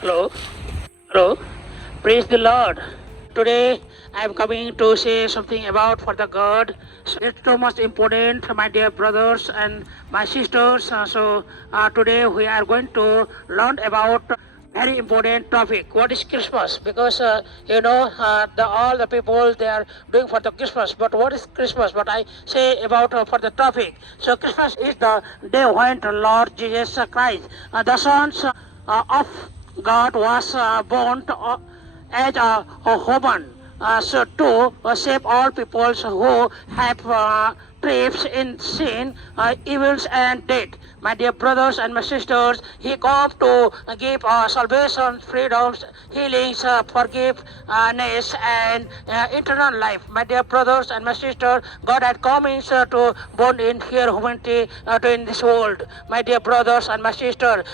Hello, hello. Praise the Lord. Today I am coming to say something about for the God. So it's so much important, my dear brothers and my sisters. Today we are going to learn about very important topic. What is Christmas? Because all the people they are doing for the Christmas. But what is Christmas? What I say about for the topic. So Christmas is the day when the Lord Jesus Christ, the sons of God was born as a human, so to save all peoples who have trips in sin, evils and death. My dear brothers and my sisters, He come to give salvation, freedoms, healings, forgiveness, and eternal life. My dear brothers and my sisters, God had come in to born in here humanity to in this world. My dear brothers and my sisters,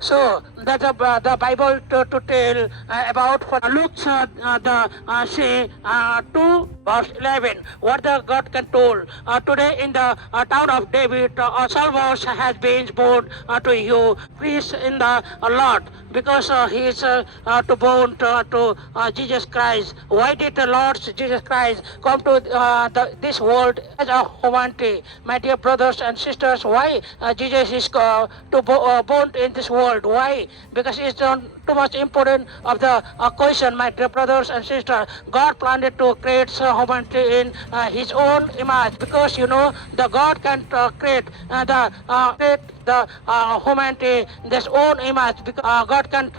so that the Bible to tell about for Luke say 2 verse 11 what the God can told today in the town of David a Salvation has been born to you. Peace in the Lord, because he is to born to Jesus Christ. Why did the Lord Jesus Christ come to this world as a humanity? My dear brothers and sisters, why Jesus is born in this world? Why? Because it's not too much important of the question, my dear brothers and sisters. God planned to create humanity in His own image, because the God can create the humanity in His own image, because God can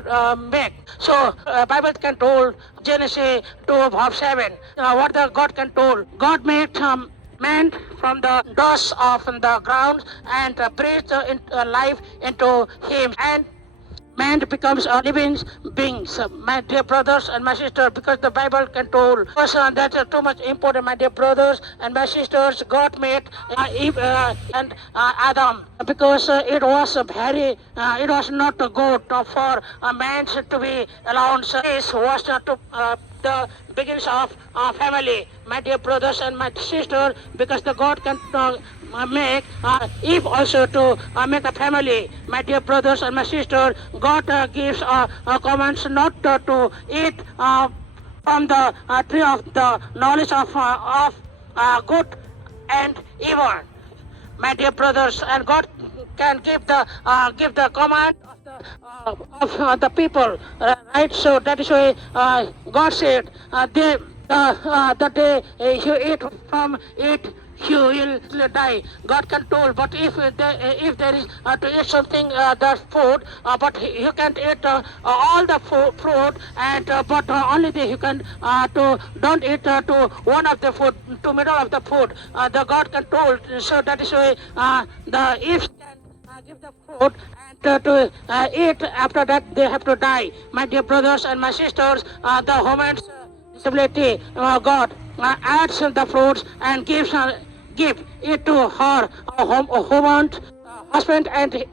make. So Bible can told Genesis 2 verse 7 what the God can told. God made man from the dust of the ground and breathed life into him, and man becomes a living beings. My dear brothers and my sisters, because the Bible can told us that too much important, my dear brothers and my sisters. God made Eve and Adam, because it was it was not good for a man to be alone. So this was the beginnings of family, my dear brothers and my sisters, because the God can make Eve also to make a family. My dear brothers and my sisters, God gives commands not to eat from the tree of the knowledge of good and evil. My dear brothers, and God can give the command of the people, right? So that is why God said, the day you eat from it, you will die. God control, but if there is to eat something the food, but you can't eat all the fruit, and but only you can to don't eat to one of the food, to middle of the food. The God control. So that is why the if can give the fruit and to eat. After that they have to die. My dear brothers and my sisters, the humans disability, God adds the fruits and give it to her human husband, and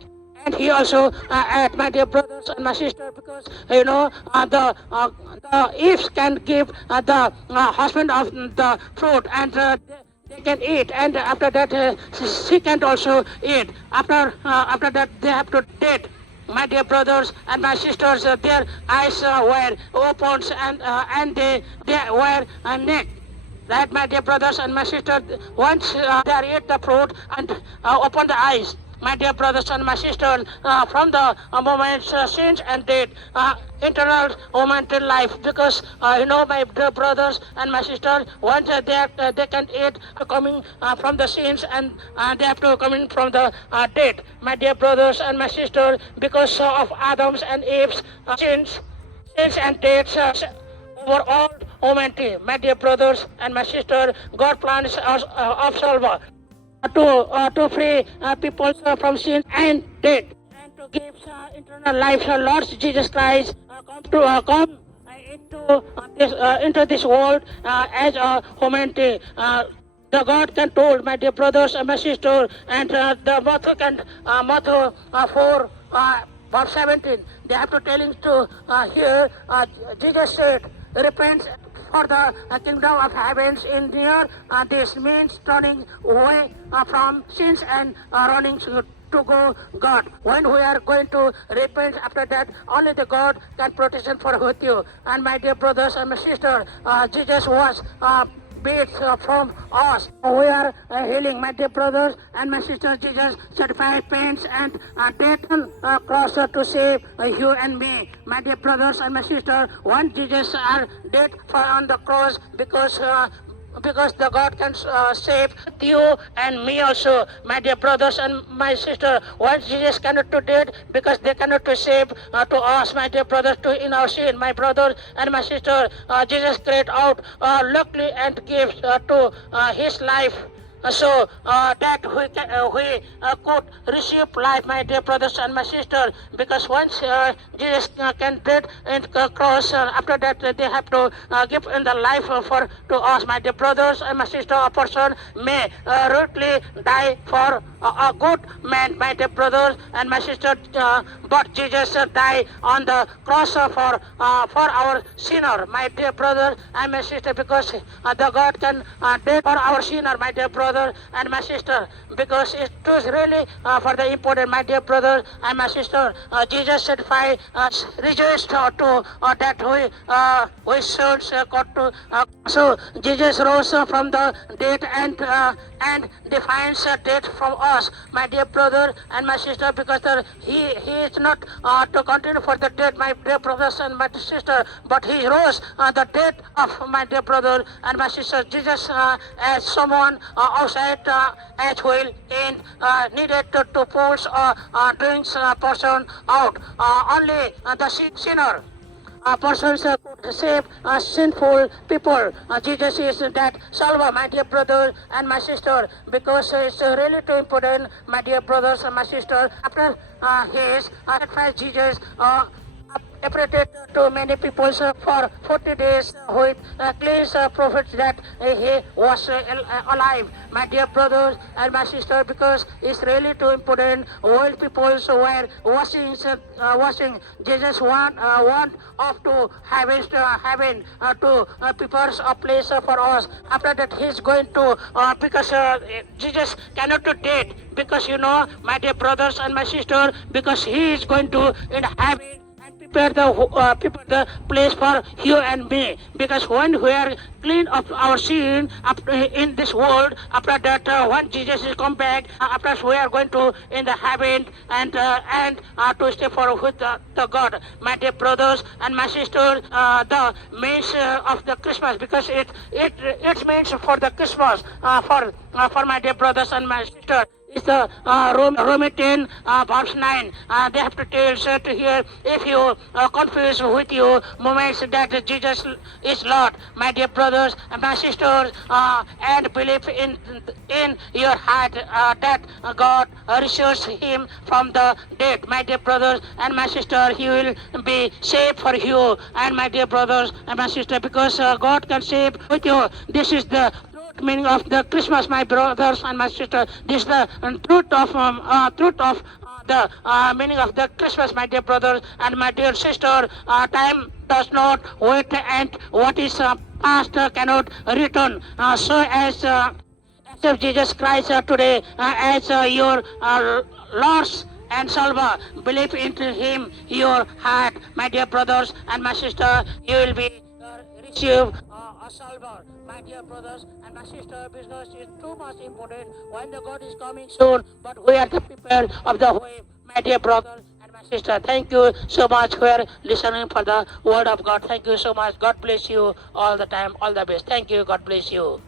he also add, my dear brothers and my sisters, because the Eve can give the husband of the fruit, and they can eat, and after that she can also eat. After that they have to dead. My dear brothers and my sisters, their eyes were opened, and they were naked. Right, my dear brothers and my sisters, once they eat the fruit and open the eyes, my dear brothers and my sisters, from the moment sins and death, internal moment in life, because my dear brothers and my sisters, once they can eat coming from the sins, and they have to come in from the death. My dear brothers and my sisters, because of Adam's and Eve's sins and deaths over all humanity. My dear brothers and my sisters, God plans us of salva to free people from sin and death, and to give eternal life. So Lord Jesus Christ come into this world as a humanity. The God can told, my dear brothers and my sisters, and the Matthew can Matthew 4 verse 17. They have to telling to here. Jesus said, repent, for the kingdom of heavens in near. This means turning away from sins and running to to go God. When we are going to repent after that, only the God can protection for with you. And my dear brothers and my sister, Jesus was beats from us. We are healing, my dear brothers and my sisters. Jesus certified pains and death closer to save you and me, my dear brothers and my sisters. When Jesus are dead for on the cross because the God can save you and me also, my dear brothers and my sister. Why Jesus cannot do that? Because they cannot to save to us, my dear brothers, to in our sin, my brother and my sister. Jesus cried out luckily and gives to his life. That we could receive life, my dear brothers and my sister, because once Jesus can dead and cross, after that they have to give in the life for to us, my dear brothers and my sister. A person may rightly die for a good man, my dear brothers and my sister, but Jesus died on the cross for our sinner, my dear brother and my sister, because the God can die for our sinner, my dear brother and my sister, because it was really for the important, my dear brother and my sister. Jesus certified rejoiced to that we should got to. So Jesus rose from the dead and defines death from us, my dear brother and my sister, because he is not to continue for the death, my dear brothers and my sister, but he rose the death of my dear brother and my sister. Jesus as someone outside as well and needed to push drinks person out. Only the sinner persons could save sinful people. Jesus is that salva, my dear brother and my sister, because it's really too important, my dear brothers and my sister. After his sacrifice, Jesus operated to many people for 40 days with clean prophets that he was alive, my dear brothers and my sister, because it's really too important. While people were washing, Jesus want up to heaven to prepare a place for us. After that, he's going to because Jesus cannot do that, because my dear brothers and my sister, because he is going to in heaven prepare the place for you and me, because when we are clean of our sin in this world, after that when Jesus is come back, after we are going to in the heaven and to stay for with the God, my dear brothers and my sisters. The means of the Christmas, because it means for the Christmas for my dear brothers and my sisters. It's the Romans 10 verse 9. They have to tell to here, if you confuse with you moments that Jesus is Lord, my dear brothers and my sisters, and believe in your heart that God raises him from the dead, my dear brothers and my sister, he will be saved for you and my dear brothers and my sister, because God can save with you. This is the meaning of the Christmas, my brothers and my sisters. This is the truth of the meaning of the Christmas, my dear brothers and my dear sister. Time does not wait, and what is past cannot return. So as accept Jesus Christ today as your Lord and Salva, believe into him your heart, my dear brothers and my sister. You will be receive a salver, my dear brothers and my sister. Business is too much important when the God is coming soon, but we are the people of the way, my dear brother and my sister. Thank you so much for listening for the word of God. Thank you so much. God bless you all the time. All the best. Thank you. God bless you.